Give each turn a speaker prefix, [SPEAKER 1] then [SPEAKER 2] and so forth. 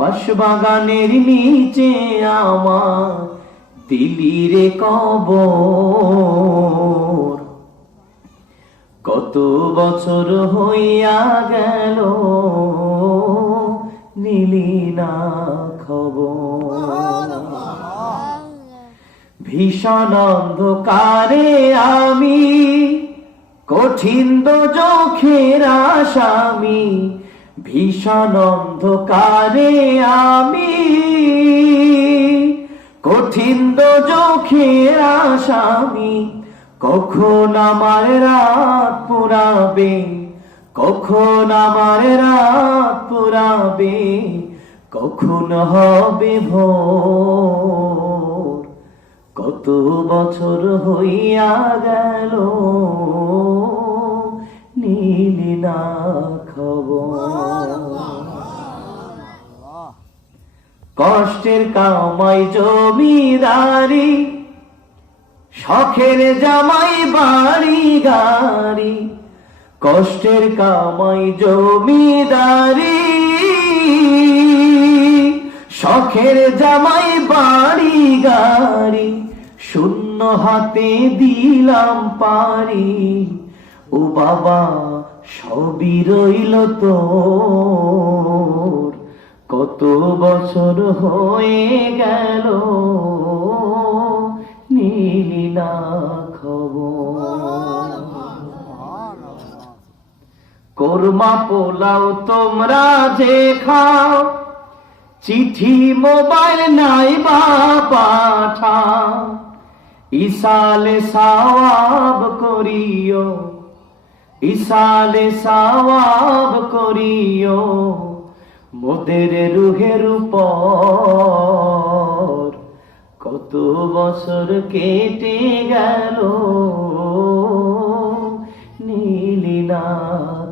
[SPEAKER 1] বাঁশবাগানের নিচে আমার দিলিরে কবর। কত বছর হইয়া গেল নিলি না খবর। ভীষণ অন্ধকারে আমি, কঠিন দো চোখের আসামি ভীষণ অন্ধকারে আমি। কঠিন চোখের আসামি কখন আমার রাত পুরাবে? কখন আমার রাত পুরাবে? কখন হবে ভোর? কত বছর হইয়া গেল। কষ্টের কামাই জমিদারি, শখের জামাই বাড়ি গাড়ি, কষ্টের কামাই জমিদারি, শখের জামাই বাড়ি গাড়ি, শূন্য হাতে দিলাম পারি। ও বাবা, সবই রইল তোর কত বছর হয়ে গেল নীলি খবর। কোরমা পোলাও তোমরা যে খাও, চিঠি মোবাইল নাই বা পাঠাও। ইসালে সাওয়াব করিও, ইসালে সাওয়াব মোদের রুহের উপর কত বছর কেটে গেল নীলি না খবর